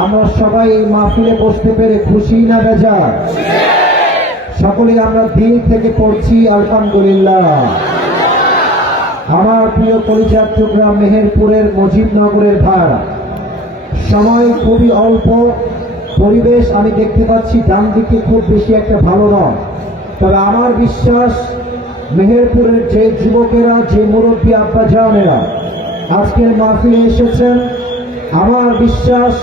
আমরা সবাই এই মাহফিলে বসতে পেরে খুশি না বেজা সকলে আমরা দিল থেকে পড়ছি, আলহামদুলিল্লাহ। আমার প্রিয় পরিচার মেহেরপুরের মজিবনগরের ভাড়া। সময় খুবই অল্প, পরিবেশ আমি দেখতে পাচ্ছি ডান দিকে খুব বেশি একটা ভালো নয়। তবে আমার বিশ্বাস, মেহেরপুরের যে যুবকেরা, যে মুরব্বী আব্বা জানেরা আজকের মাহফিলে এসেছেন, আমার বিশ্বাস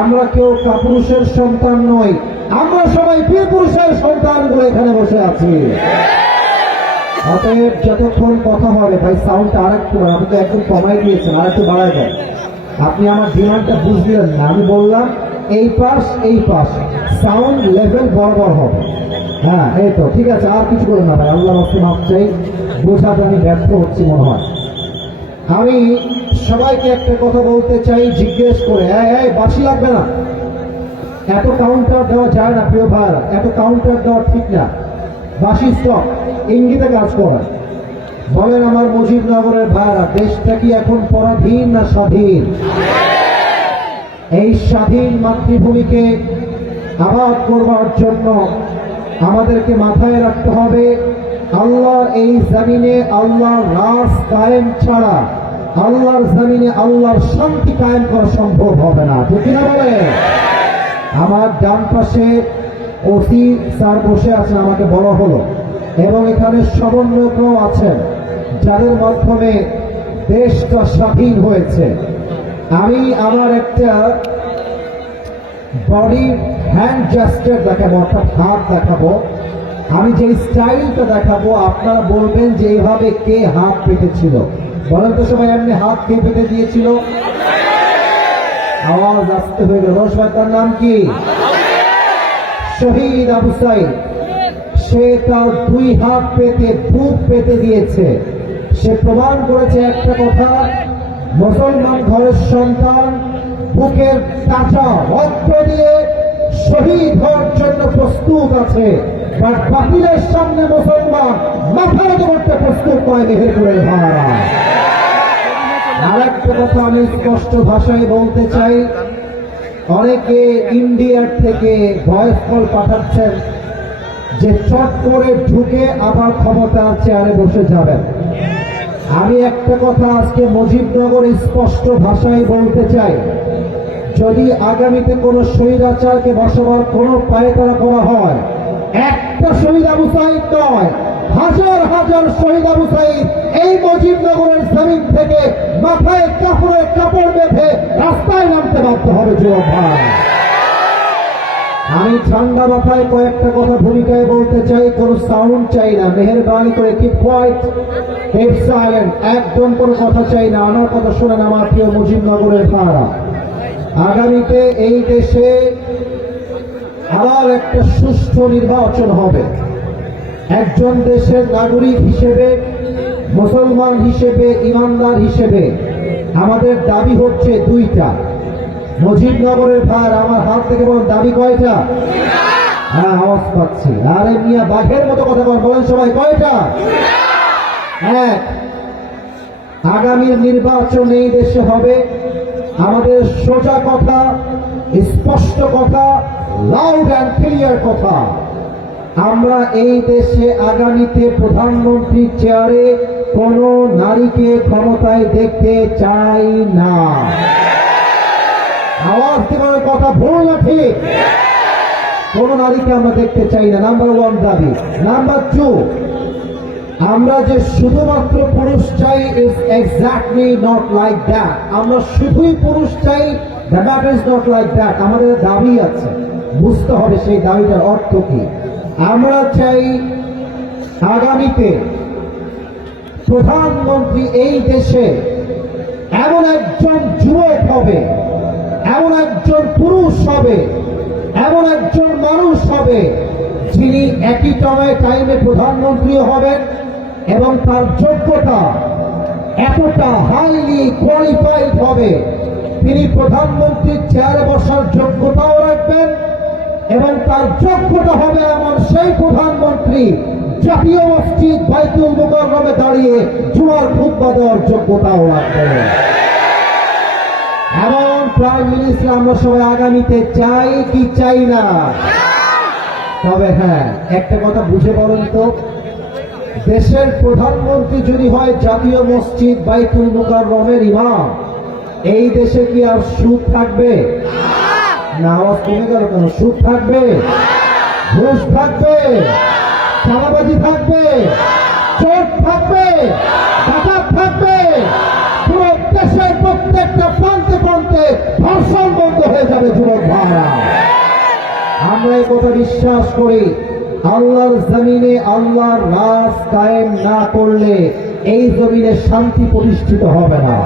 আমরা কেউ কাপুরুষের সন্তান নই। আমরা সবাই বীর পুরুষের সন্তানগুলো এখানে বসে আছি। অতএব যতক্ষণ কথা হবে, ভাই সাউন্ডটা আর একটু আমি তো একদম কমাই দিয়েছেন আর একটু বাড়ায় দেন। আপনি আমার ডিমান্ডটা বুঝলেন না, আমি বললাম, এই পাশ এই পাশ সাউন্ড লেভেল বরাবর হবে। হ্যাঁ এই তো, ঠিক আছে, আর কিছু করুন না, ভাই আল্লাহ মাপ চাই, বোঝাতে আমি ব্যর্থ হচ্ছি মনে হয়। আমি সবাইকে একটা কথা বলতে চাই, জিজ্ঞেস করে। এই এই বাসি লাগবে না? এত কাউন্টার দেওয়া যায় না, প্রিয় ভাইরা এত কাউন্টার দেওয়া ঠিক না। বাসি স্টক ইঙ্গিতে কাজ করে। বলেন আমার মুজিবনগরের ভাইরা দেশটা কি এখন পরাধীন না স্বাধীন? এই স্বাধীন মাতৃভূমিকে আবাদ করবার জন্য আমাদেরকে মাথায় রাখতে হবে আল্লাহর এই জামিনে আল্লাহর রাস কায়েম ছাড়া আল্লাহর জমিনে আল্লাহর শান্তি কায়েম করা সম্ভব হবে না। ঠিক না বলে? আমার ডান পাশে ওসি স্যার বসে আছেন, আমাকে বলা হলো। এবং এখানে সমন্বয়করাও আছেন, যাদের মাধ্যমে দেশটা স্বাধীন হয়েছে। আমি আমার একটা বডি হ্যান্ড জাস্টার দেখাবো, অর্থাৎ হাত দেখাবো। আমি যে স্টাইলটা দেখাবো, আপনারা বলবেন যে এইভাবে কে হাত পেতেছিল। বলেন তো সবাই এমনি হাত কে পেতে দিয়েছিল। আওয়াজ আসতে হয়ে গেল। তার নাম কি? শহীদ আবু সাইদ। সে তার দুই হাত পেতে, বুক পেতে দিয়েছে। সে প্রমাণ করেছে একটা কথা, মুসলমান ঘরের সন্তান বুকের কাঁচা রক্ত দিয়ে শহীদ হওয়ার জন্য প্রস্তুত আছে। বাতিলের সামনে মুসলমান মাথা করতে প্রস্তুত নয় মেহেরপুরের ভাড়া আর একটা কথা আমি স্পষ্ট ভাষায় বলতে চাই। অনেকে ইন্ডিয়ার থেকে ভয়েস কল পাঠাচ্ছেন যে চট করে ঢুকে আবার ক্ষমতার চেয়ারে বসে যাবেন। আমি একটা কথা আজকে মুজিবনগর স্পষ্ট ভাষায় বলতে চাই। যদি আগামীতে কোনো স্বৈরাচারকে বসবার কোনো পায়তারা করা হয় একটা শহীদ আবু সাইদ নয়, হাজার হাজার শহীদ আবু সাইদ এই মুজিবনগরের জমিন থেকে মাথায় কাপড়ের কাপড় বেঁধে রাস্তায় নামতে বাধ্য হবে যুবক ভাই। আমি ঠান্ডা মাথায় কয়েকটা কথা ভূমিকায় বলতে চাই, কোনো সাউন্ড চাই না, মেহরবানি করে কিপ সাইলেন্ট একদম কোনো কথা চাই না, আমার কথা শোনেন আমার প্রিয় মুজিবনগরের ভাড়া আগামীতে এই দেশে আবার একটা সুষ্ঠু নির্বাচন হবে। একজন দেশের নাগরিক হিসেবে, মুসলমান হিসেবে, ইমানদার হিসেবে আমাদের দাবি হচ্ছে দুইটা। মুজিবনগরের ভার আমার হাত থেকে বলেন, দাবি কয়টা? হ্যাঁ আওয়াজ পাচ্ছি। আরে মিয়া, বাঘের মতো কথা বলেন বলেন সবাই, কয়টা? এক। আগামীর নির্বাচন এই দেশে হবে। আমাদের সোজা কথা, স্পষ্ট কথা লাউড অ্যান্ড ক্লিয়ার কথা। আমরা এই দেশে আগামীতে প্রধানমন্ত্রীর চেয়ারে কোন নারীকে ক্ষমতায় দেখতে চাই না। আওয়াজ দেওয়ার কথা ভুল না ঠিক কোন নারীকে আমরা দেখতে চাই না। নাম্বার ওয়ান দাবি। নাম্বার টু আমরা যে শুধুমাত্র পুরুষ চাই is exactly not like that আমরা শুধুই পুরুষ চাই that is not like that আমাদের দাবি আছে। বুঝতে হবে সেই দাবিটার অর্থ কি। আমরা চাই আগামীতে প্রধানমন্ত্রী এই দেশে এমন একজন যুবক হবে, এমন একজন পুরুষ হবে, এমন একজন মানুষ হবে যিনি একই সময় টাইমে প্রধানমন্ত্রী হবেন এবং তার যোগ্যতা এতটা হাইলি কোয়ালিফাইড হবে। তিনি প্রধানমন্ত্রীর চেয়ারে বসার যোগ্যতাও রাখবেন এবং তার যোগ্যতা হবে আমার সেই প্রধানমন্ত্রী জাতীয় মসজিদ বাইতুল মুকাররমে দাঁড়িয়ে খুতবা দেওয়ার যোগ্যতাও রাখবেন এমন প্রাইম মিনিস্টার আমরা সবাই আগামীতে চাই কি চাই না? তবে হ্যাঁ একটা কথা বুঝে বলেন তো, দেশের প্রধানমন্ত্রী যদি হয় জাতীয় মসজিদ বাইতুল মুকাররমের ইমাম, এই দেশে কি আর সুদ থাকবে না আওয়াজ কমে গেল কেন? সুদ থাকবে, ঘুষ থাকবে, চাঁদাবাজি থাকবে চোট থাকবে, ডাকাত থাকবে। দেশের প্রত্যেকটা প্রান্তে প্রান্তে ধর্ষণ বন্ধ হয়ে যাবে, যুবক ভাড়া আমরা এই কথা বিশ্বাস করি, আল্লাহর জমিনে আল্লাহর রাজ কায়েম না করলে এই জমিনে শান্তি প্রতিষ্ঠিত হবে না।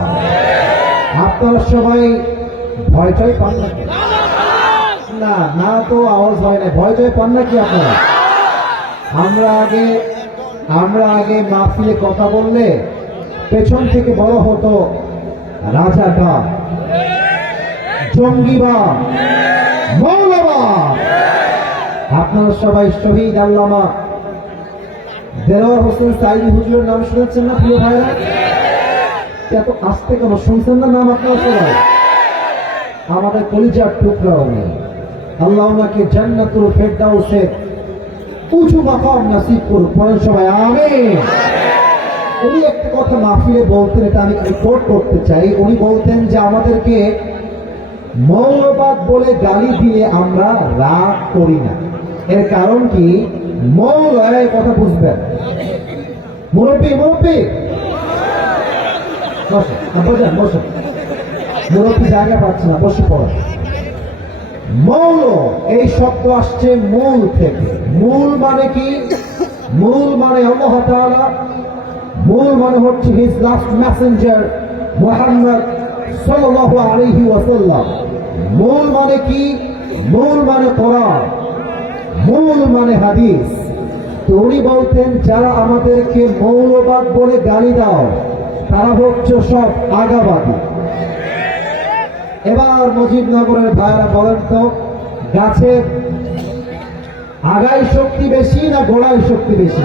আপনারা সবাই ভয় টয় পান নাকি? না না তো আওয়াজ হয় না। ভয় টয় পান নাকি আপনারা? আমরা আগে আমরা আগে মাহফিলে কথা বললে পেছন থেকে বড় হতো রাজাটা। জঙ্গিবাদ মৌলবাদ আপনারা সবাই শহীদ আল্লামা দেলোয়ার হোসেন সাইদি হুজুরের নাম শুনেছেন না প্রিয় ভাইরা? এত আসতে কেন শুনছেন না নাম আপনারা সবাই? আমাদের কলিজার টুকরাও নেই আল্লাহ ওনাকে জান্নাতুল ফেরদাউসে উঁচু মাকাম নাসিব করুক পরের সবাই, আমিন। উনি একটা কথা মাহফিলে বলতেন, এটা আমি রিপোর্ট করতে চাই। উনি বলতেন যে আমাদেরকে মৌলবাদ বলে গালি দিয়ে আমরা রাগ করি না। এর কারণ কি? মৌল কথা বুঝবেন। মুরব্বী মুরব্বী। বসে বসেন মুরব্বী জায়গা পাচ্ছে না, বসে পড়ে। মৌল, এই শব্দ আসছে মূল থেকে। মূল মানে কি? মূল মানে আল্লাহ মূল মানে হচ্ছে হিজ লাস্ট মেসেঞ্জার মোহাম্মদ সাল্লাল্লাহু আলাইহি ওয়াসাল্লাম। মূল মানে কি? মূল মানে কোরআন। মূল মানে হাদিস। তো উনি বলতেন, যারা আমাদেরকে মৌলবাদ বলে গালি দাও, তারা হচ্ছে সব আগাবাদী। এবার মুজিবনগরের ভাইরা বলেন তো গাছের আগাই শক্তি বেশি না গোড়ায় শক্তি বেশি?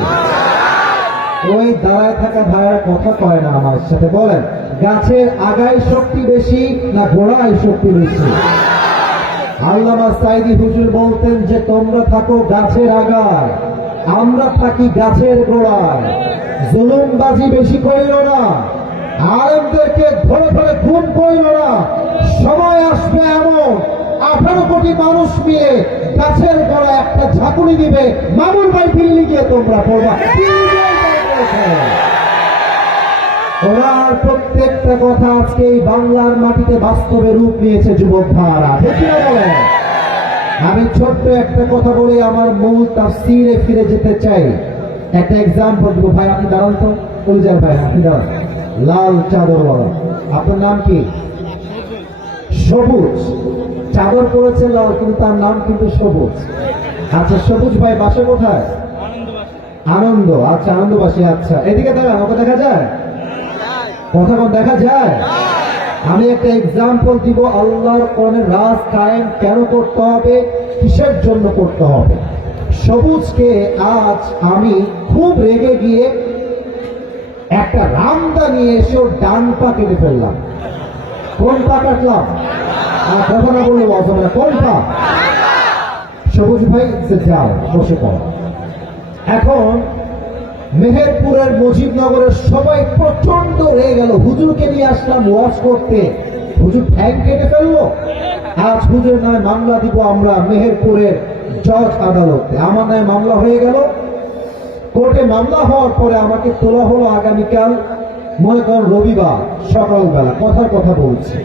ওই দাঁড়ায় থাকা ভাইরা কথা কয় না আমার সাথে, বলেন গাছের আগায় শক্তি বেশি না গোড়ায় শক্তি বেশি? আল্লামা সাইদি হুজুর বলতেন যে, তোমরা থাকো গাছের আগায়, আমরা থাকি গাছের গোড়ায়। জুলুমবাজি বেশি করিল না, আলেমদেরকে ধরে ধরে খুন করিল না সময় আসবে এমন। আঠারো কোটি মানুষ মিলে গাছের গোড়ায় একটা ঝাঁকুনি দিবে। মামুর ভাই দিল্লি গিয়ে তোমরা পড়বা। ওনার প্রত্যেকটা কথা আজকে এই বাংলার মাটিতে বাস্তবে রূপ নিয়েছে যুবক ভাড়া বলেন? আমি ছোট্ট একটা কথা বলে, আমার মূল তার তাফসিরে ফিরে যেতে চাই। একটা এক্সাম্পল দিব। ভাই, আপনি দাঁড়ান তো। ভাই, আপনি দাঁড়ান। লাল চাদর বলা। আপনার নাম কি? সবুজ। চাদর পড়েছে লাল, কিন্তু তার নাম কিন্তু সবুজ। আচ্ছা সবুজ ভাই, বাসা কোথায়? আনন্দ আচ্ছা আনন্দবাসী আচ্ছা। এদিকে দাঁড়ান ওকে দেখা যায়? কথা কোন দেখা যায়? আমি একটা এক্সাম্পল দিব, আল্লাহর কোরআনের রাজ কায়েম কেন করতে হবে? কিসের জন্য করতে হবে? সবুজকে আজ আমি খুব রেগে গিয়ে একটা রামদা নিয়ে এসে ডান পা কেটে ফেললাম। কোন পা কাটলাম? আর কথা না বললে অসম কোন পা সবুজ ভাই যাও, বসে পড়ো। এখন মেহেরপুরের মুজিবনগরের সবাই প্রচণ্ড রেগে গেল। হুজুরকে নিয়ে আসলাম ওয়াশ করতে। হুজুর ঠ্যাং কেটে ফেলল। আজ হুজুর নয় মামলা দিব আমরা মেহেরপুরের জজ আদালতে। আমার নয় মামলা হয়ে গেল। কোর্টে মামলা হওয়ার পরে আমাকে তোলা হলো আগামীকাল, মনে করেন রবিবার, সকালবেলা। কথার কথা বলছি।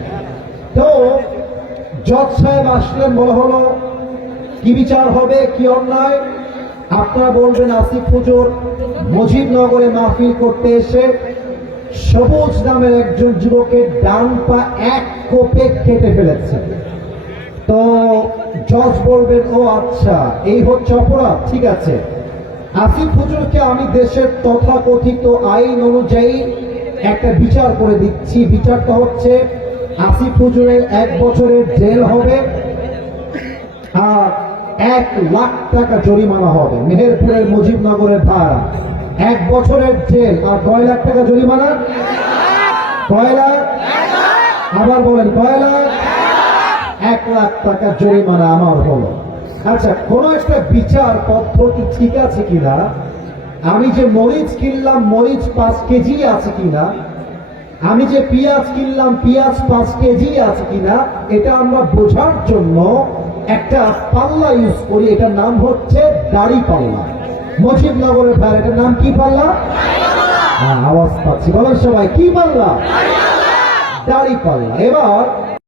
তো জজ সাহেব আসলেন, বলা হলো, কি বিচার হবে? কি অন্যায়? আপনারা বলবেন, আসিফ হুজুর মুজিবনগরে মাহফিল করতে এসে সবুজ নামের একজন যুবকের ডান পা এক কোপে কেটে ফেলেছে। তো জজ বলবেন, ও আচ্ছা এই হচ্ছে অপরাধ, ঠিক আছে। আসিফ হুজুরকে আমি দেশের তথাকথিত আইন অনুযায়ী একটা বিচার করে দিচ্ছি। বিচারটা হচ্ছে আসিফ হুজুরের এক বছরের জেল হবে আর এক লাখ টাকা জরিমানা হবে। মেহেরপুরের মুজিবনগরের ভাড়া। এক বছরের জেল। আর কয় লাখ টাকা জরিমানা? কয় লাখ? আবার বলেন, কয় লাখ? এক লাখ টাকা জরিমানা আমার হলো। আচ্ছা কোন একটা বিচার পদ্ধতি ঠিক আছে কিনা? আমি যে মরিচ কিনলাম, মরিচ পাঁচ কেজি আছে কিনা? আমি যে পেঁয়াজ কিনলাম, পেঁয়াজ পাঁচ কেজি আছে কিনা, এটা আমরা বোঝার জন্য একটা পাল্লা ইউজ করি, এটার নাম হচ্ছে দাড়ি পাল্লা। মুজিবনগরের ভাই, এটার নাম কি পাল্লা? হ্যাঁ আওয়াজ পাচ্ছি। বলেন সবাই, কি পাল্লা? দাড়ি পাল্লা। এবার